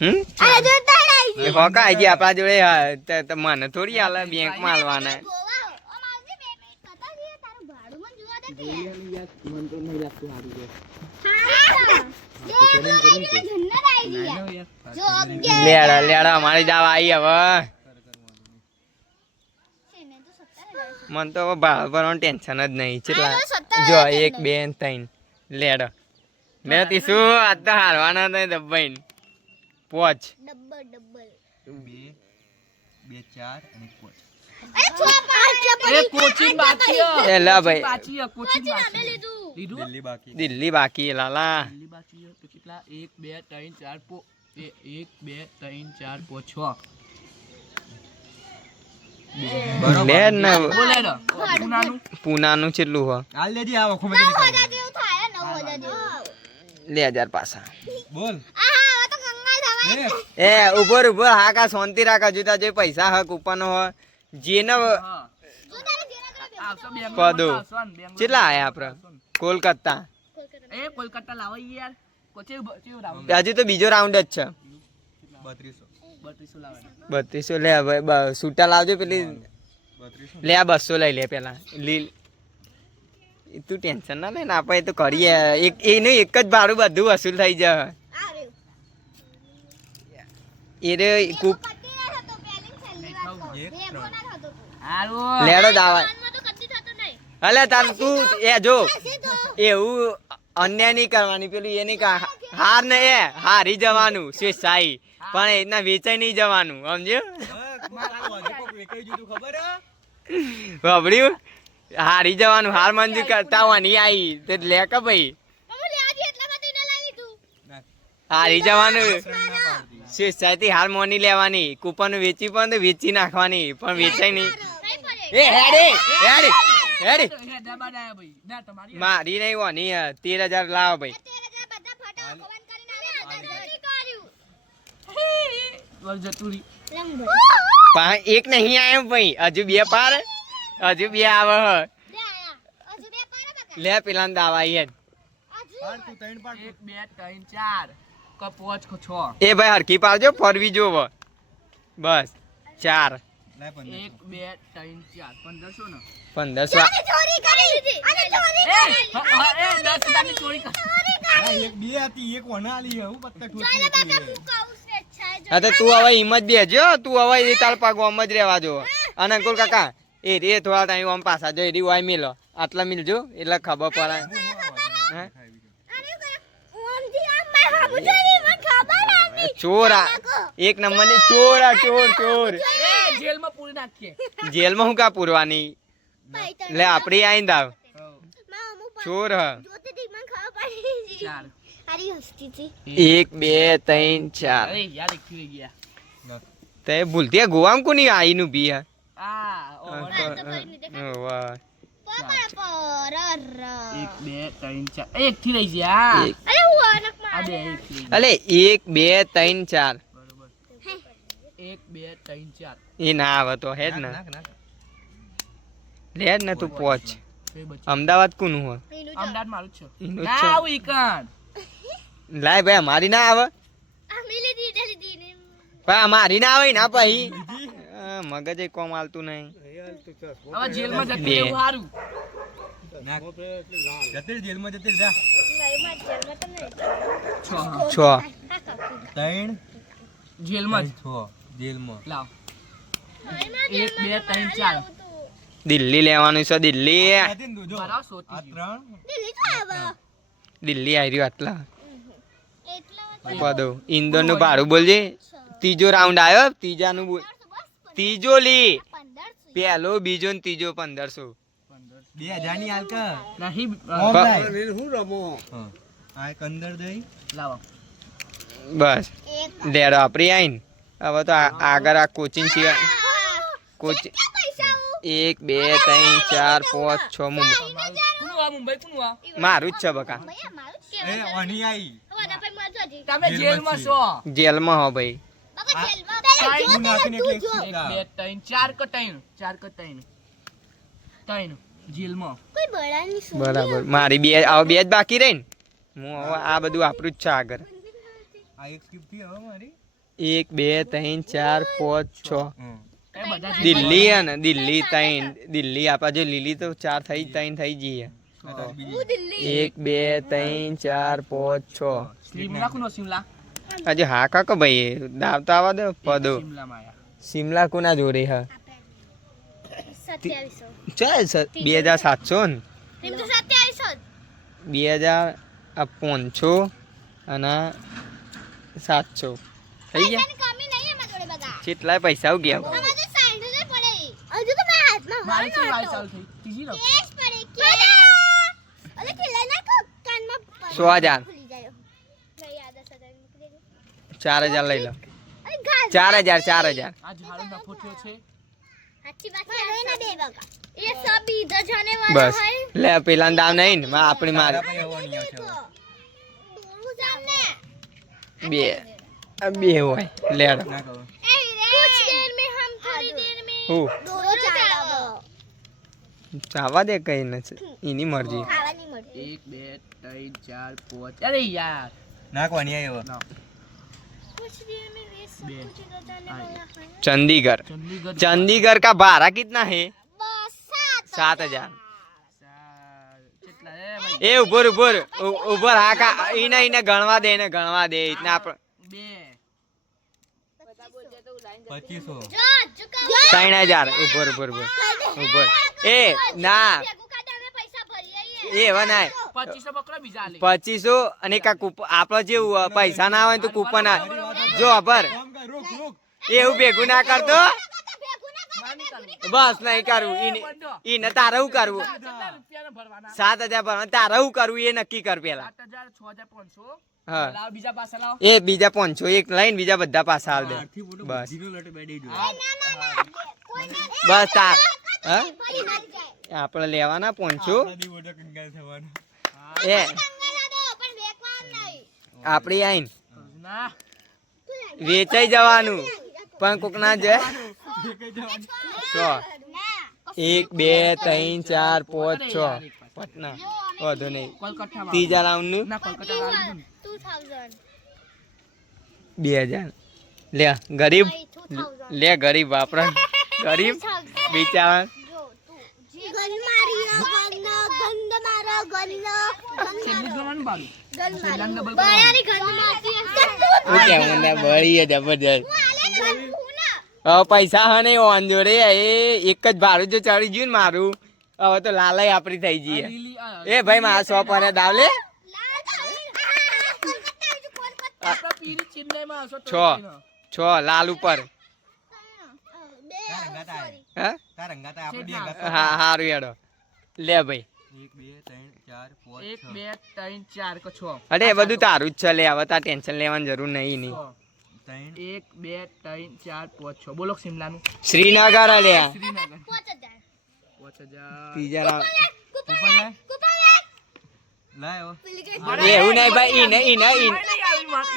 અરે જો તાર આવી ગઈ હોકા આઈ ગયા આપણા જોડે મને થોડી હાલે બેંક માં હાલવાના ગોવા ઓ માવજી 2 મિનિટ કતા છે તારું ભાડું મને જોવા દે કે મન તો નહીં લાગતું હારું છે જન્નત આવી ગઈ જો લેડા અમારી જાવ આવી હવે ને તો 17 મને તો હવે ભાવ ભરવાનું ટેન્શન જ નહીં કેટલા હા, 17 જો 1 2 3 લેડો લેતી શું આ તો હારવાના નહીં દબાઈ પોચ ડબલ 2 2 4 અને 5 અરે છો એ કોચિંગ બાકી હે એ લા ભાઈ બાકી હે કોચિંગ બાકી અમે હે. લીધું લીધું દિલ્હી બાકી દિલ્હી બાકી લાલા દિલ્હી બાકી હે તો કેટલા 1 2 3 4 5 1 2 3 4 5 6 લે ને બોલે રો પુનાનું પૂનાનું કેટલું હો હાલ લેજી આ વખો 9000 જેવું થાય 9000 જેવું 2000 પાછા બોલ આ તો ગંગા જવાય એ એ ઉપર હાકા શાંતિ રાખા જુદા જે પૈસા હક ઉપરનો હો જેને હા જો તારે જેના કરે આવસો બેંગ્લોર પદો. બેંગ્લોર કેટલા આયા આપડે કોલકાતા એ કોલકાતા લાવો યાર કોચે રાઉન્ડ હજુ તો બીજો રાઉન્ડ જ છે 3200 3200 લાવવાના 3200 લે હવે સૂટા લાવજો પેલી 3200 લે આ 200 લઈ લે પેલા લીલ તું ટેન્શન ના લે ને આપણે તો કરીએ એનું એક જ ભાડું બધું વસૂલ થઈ જાય આ રહ્યું એ રે કુપ કતી ના થતો પેલિંગ છેલ્લી વાત કહું એક ભેગો ત્રણ. ના થતો તું હારું લેડો દાવા ફોનમાં તો કતી થતો નહીં અલે તાર તું એ જો સીધો એવું અન્યાય નહીં કરવાની પેલું એ નહીં હાર ને એ હારી જવાનું સ્વેચ્છાઈ પણ એના વેચાઈ નહીં જવાનું સમજ્યું વાપર્યું હારી જવાનું હાર મંજૂર કરતા હોવાની આવી તો લે કે ભાઈ તમે લેવા જઈએ એટલા માટે ના લાવી તું હારી જવાનું સ્વેચ્છાઈથી હાર મોની લેવાની કૂપન વેચી પણ તો વેચી નાખવાની પણ વેચાઈ નહીં નહીં પડે એ હેડી હેડી હેડી હે ડબા ડાયા ભાઈ ના તમારી મારી નહીં હોની 13000 લાવો ભાઈ 13000 બધા ફટાફટ બંધ કરીને આવે કર્યું વર જતુરી પણ એક નહીં આવ્યો ભાઈ હજુ બે પાર હજુ બે આવે હ. લે આયા હજુ બે પારા બકા લે પેલા દાવા યાર હજુ 1 2 3 4 ક 5 6 એ ભાઈ હરખી પાડજો ફરવી જોવો બસ 4 1 2 3 4 1500 ને 1500 આને ચોરી કરી લીધી આને ચોરી એ 10,000 ની ચોરી કર એક બે હતી એક વનાલી હું પત્તા જોઈને બાકા હું કહું છે છાય હા તો તું હવે હિંમત બેજો તું હવે એ તાર પાક આમ જ રહેવા જો અને અંકુલ કાકા એ રે થોડા ટાઈમ આમ પાછા જો એરી વાય મિલો આટલા મિલજો એટલે ખબર પડે હે અરે ઓમજી આમ માર હામુ જોઈ મને ખબર આની ચોર એક નંબરની ચોર આ ચોર ચોર એ જેલમાં પૂરી નાખીએ જેલમાં હું કા પૂરવાની લે આપડી આઈ દાવ માં અમુ ચોર હ જોતી હતી મને ખબર પડી 4 અરે હસતી હતી 1 2 3 4 અરે યાર એક થઈ ગયા તે ભૂલતી ગોવામ કોની આઈ નું બી હે આ વાહ પર 1 2 3 4 એક થી રહી ગયા એક. અરે હું અનક આ માં બે એક થી રહી ગયા. અલે 1 2 3 4 બરોબર 1 2 3 4 એ ના આવે તો હેડ ને લે ને તું પહોંચ અમદાવાદ કોનું હો અમદાવાદ મારું જ છે એનું જ ના છે. આવું ઈકન લાય ભાઈ અમારી ના આવે આ મિલી દીધી ને ભાઈ અમારી ના આવે ના પછી મગજ એ કોમ હાલતું નહીં હવે જેલમાં જતી બે. રહેવું સારું જતી જેલમાં જતી જા છ 3 જેલમાં જ 6 જેલમાં લાવ 1 2 3 4 દિલ્હી લેવાનું છે દિલ્હી જો બરાબર સોતી આ ગયું. 3 દિલ્હી તો આવો દિલ્હી આવી રહ્યું આટલા એટલા બધું ઇન્દોર નું ભાડું બોલજે ત્રીજો રાઉન્ડ આવ્યો ત્રીજાનું બોલ ત્રીજો લી 1500 પહેલો બીજો ને ત્રીજો 1500 2000 ની હાલ કા નહીં ઓનલાઈન હું રમો હા આ એક અંદર દઈ લાવો બસ એક લેડો આપડી આઈને હવે તો આગળ આ કોચિંગ સિવાય કોચિંગ પૈસા 1 2 3 4 5 6 મુંબઈ કોનું આ મુંબઈ કોનું આ મારું જ છે બકા ભૈયા મારું જ એ કેવું ઓની આઈ હવે ના ભાઈ મજો જી તમે જેલમાં છો જેલમાં હો ભાઈ બકા આ- જેલમાં હું નાખીને એટલે 1 2 3 4 ક 3 4 ક 3 3 જેલમાં કોઈ બળાની શું બરાબર મારી બે હવે બે જ બાકી રહી ને હું હવે આ બધું આપણું જ છે આગળ આ એક સ્કીપ થી હવે મારી 1 2 3 4 5 6 એ બધા જ દિલ્હી હે ને દિલ્હી 3 દિલ્હી આપા જો લીલી તો 4 થઈ 3 થઈ જઈએ હું દિલ્હી 1 2 3 4 5 6 શિમલા કોનો શિમલા આજે હા કાકો ભાઈ દાવ તો આવા દો પદો શિમલામાં આયા શિમલા કોના જોડે હા 2700 ચાલ 2700 ને એમ તો 2700 2500 અને 700 થઈ ગયા પૈસાની કમી નહીં એમાં જોડે બધા કેટલાય પૈસા આવ ગયા અમારે તો 60 જ પડે હજુ તો મારા હાથમાં મારી શું હોય વાય ચાલુ થઈ ત્રીજી નો કેસ પડે કેસ અરે ખીલા નાખો કાનમાં 100,000 ખુલી જાય ભાઈ આ 10,000 મૂકી દેજો 4000 લઈ લો અરે ઘાસ 4000 આજ હારો નફો થયો છે अच्छी बात है ना दे बगा ये सब इधर जाने वाला બસ है લે પેલા દાવ નહીં ને આપણી મારે दोनों सामने બે આ બે હોય લેડો ના કહો कुछ देर में हम थोड़ी देर में હું दोनों चावल ચાવા દે કઈ નથી એની મરજી खावानी मर्जी 1 2 3 4 5 અરે યાર નાખવાની આવ્યો ના कुछ देर में वे सब बे। कुछ इधर जाने वाला है चंडीगढ़ ચંદીગઢ चंडीगढ़ का भाड़ा कितना है बस 7,000 કેટલા એ ભાઈ એ ઉભર હા કા ઈને ગણવા દે એટલે આપણે બે 2500 जो चुका 3,000 ઉભર એ ના पैसा भरिए એ એવા ના 2500 બકરા બીજા લે 2500 અને કા આપડે જે પૈસા ના હોય તો કૂપન જો અભર રોક રોક એવું ભેગું ના કરતો માર નહીં કરવું બસ નહીં કરવું ઈને તારે હું કરવું કેટલા રૂપિયાના ભરવાના 7,000 ભરવા તારે હું કરવું એ નક્કી કર પેલા 7000 6500 હા લાવ બીજા પાછા લાવ એ બીજા 500 એક લઈને બીજા બધા પાછા હાલ દે આરથી મોટો બસ બુદ્ધિનો લટ બેડી જો બસ તાર હા આપણે લેવાના 500 આદી મોટો કંગાલ થવાનો એ આપડી આઈન ના વેચાઈ જવાનું પણ કોક ના જાય 100 1 2 3 4 5 6 પટના વધુ નહીં કોલકાતા ત્રીજા રાઉન્ડ નું ના કોલકાતા લાવ 2000 2000 લે ગરીબ 2000 લે ગરીબ વાપરા ગરીબ બિચારા जो तू गन मारी गंद मारो गन સેમી ગવાનું બાલું गन સેલાન ડબલ बयारी गन मारती है હું કેવું ને બળી જબરજસ્ત હવે પૈસા હા નહીં ઓન જોડે એ એક જ ભાડું જો ચડી ગયું ને મારું હવે તો લાલય આપડી થઈ જઈએ એ ભાઈ મારા 100 પર દાવ લે આપણા પીરી ચેન્નઈમાં હશો તો 6 લાલ ઉપર હા તારંગાતા આપણે બે ગાતા હા હારું હેડો લે ભાઈ 1 2 3 4 5 1 2 3 4 કો 6 અરે એ બધું તારું જ છે લે હવે તાર ટેન્શન લેવાની જરૂર નહીં ની 3 1 2 3 4 5 6 બોલો શિમલાનું શ્રીનગર અલ્યા શ્રીનગર 5000 5000 ત્રીજા રાઉન્ડ કૂપન લાય લાયો એવું નહીં ભાઈ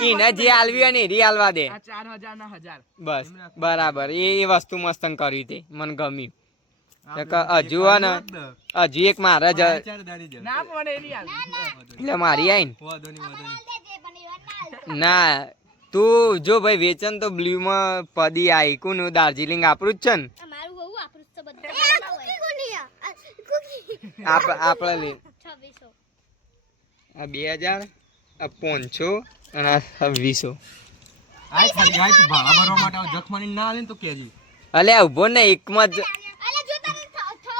ઈને જે આલવી હોય ને એ આલવા દે આ 4000 ના 1000 બસ બરાબર એ વસ્તુ મસ્તન કરી તે મને ગમ્યું હજુ હે ને હજુ એક મારે જ ચાર દાડી જ ના મને એની હાલ એટલે મારી આઈ વાદોની ના તું જો ભાઈ વેચન તો બ્લુ માં પદી આઈ કુન દાર્જિલિંગ આપણું જ છે ને અમારું બહુ આપણું તો બધું કુકી કોની કુકી આપણે લે 2600 આ 2000 આ 500 અને આ 2600 આય ખાલી ગાય તું ભાડા ભરવા માટે આવ જખમાની ના આલે ને તો કેજી અલે ઉભો ને એકમાં જ અલે જો તને થવું તો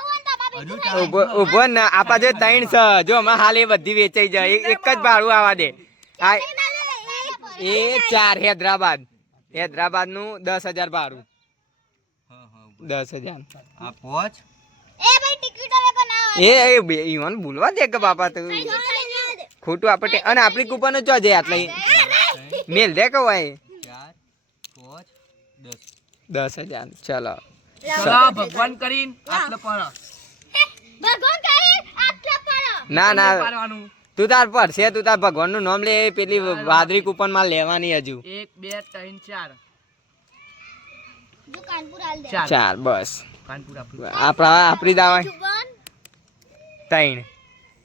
હજુ ઉભો ને આપા જે 3 છે જો હમણાં હાલ એ બધી વેચાઈ જાય એક જ ભાડું આવા દે આ એ 4 હૈદરાબાદ નું 10,000 ભાડું હા હા 10,000 આ પોચ એ ભાઈ ટિકિટ હવે કો ના એ ઈવન બોલવા દે કે બાપા તું ખોટું આપણે અને આપણી કૂપન જ છે આટલે મેલ દે કે ભાઈ 4 5 10 10,000 ચલો ચલો ભગવાન કરીને આટલે પણ ભગવાન કહે આટલા પર ના ના પારવાનું તું તાર પર છે તું તાર ભગવાન નું નામ લે પેલી વાદળી કૂપન માં લેવાની હજુ 1 2 3 4 જો કાનપુર હાલ દે 4 બસ કાનપુર આપણું આપણી દાવા જુબાન 3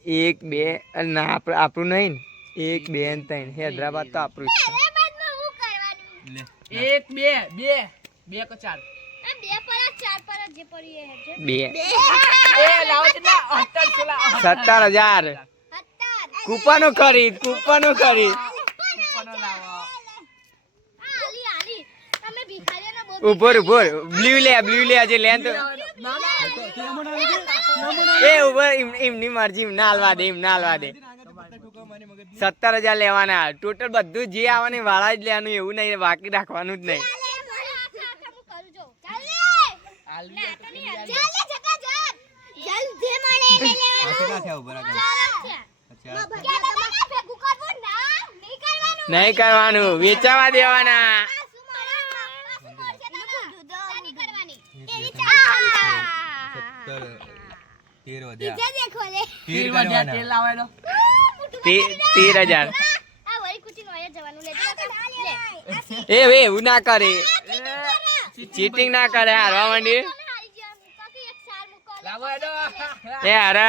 1 2 ના આપણું નહીં ને 1 2 3 હૈદરાબાદ તો આપણું જ છે હૈદરાબાદમાં હું કરવાનું લે એક બે બે બે કો ચાર આ બે પર આ ચાર પર આ જે પડી એ હેડજો. 2 એ લાવો છે ના 17,000 17. કૂપનો ખરીદ કૂપનો લાવો આલી આલી તમે ભિખારીઓના બહુ ઉભો બ્લુ લે આજે લેન તો ના ના એ ઉભો એમની મરજી એમ ના હાલવા દે 17,000 લેવાના ટોટલ બધું જે આવે ને વાળા જ લેવાનું એવું નહીં બાકી રાખવાનું જ નહીં નહીં કરવાનું વેચાવા દેવાના તેલ વધ્યા તેલ લાવેલો 13,000 એ વે એવું ના કરે ચીટિંગ ના કરે હારવા માંડી લાવો એડો એ અરે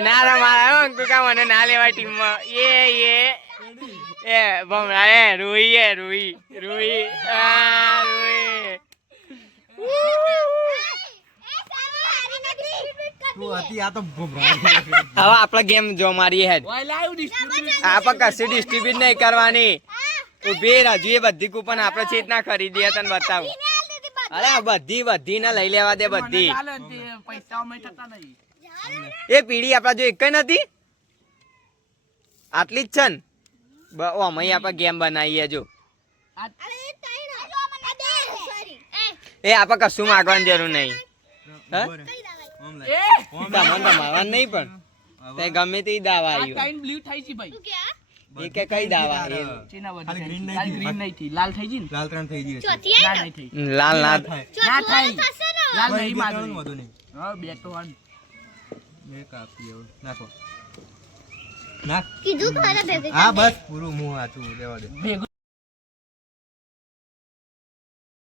ના મારા કા મને ના લેવાય ટીમ માં એ ભમરા એ રૂઈ તું હતી આ તો ભમરા હવે આપડે ગેમ જો મારી હેડ ઓય લાવ ડિસ્ટ્રીબ્યુટ આપણે કશું ડિસ્ટ્રીબ્યુટ નહીં કરવાની ઉભી હજુ એ બધી કૂપન આપણે ચેત ના ખરીદી તને બતાવું અરે બધી ને લઈ લેવા દે બધી ચાલે તે પૈસા અમે થતા નહીં એ પીડી આપડા જો એક નથી આટલી જ છે ને અમે આપણે ગેમ બનાવીએ જો એ આપણે કશું માગવાની જરૂર નહીં એ તમને મારવાનું નહીં પણ તે ગમે તે દાવા આ આવ્યો ટાઈમ બ્લુ થઈ છે ભાઈ એ કે કઈ દાવા આવ્યો ચીના વધી ખાલી green લાલ નહીં ગ્રીન નહીં થી લાલ થઈ જી ને લાલ 3 થઈ ગઈ છે ના નહીં થઈ લાલ ના ના થાય લાલ ભાઈ, નહીં બે માગી ત્રણ વધુ નહીં હા બે તો વન બે કાપી હવે નાખો નાખ કીધું ખરા ભેગું હા બસ પૂરું મું આચું લેવા દે ભેગું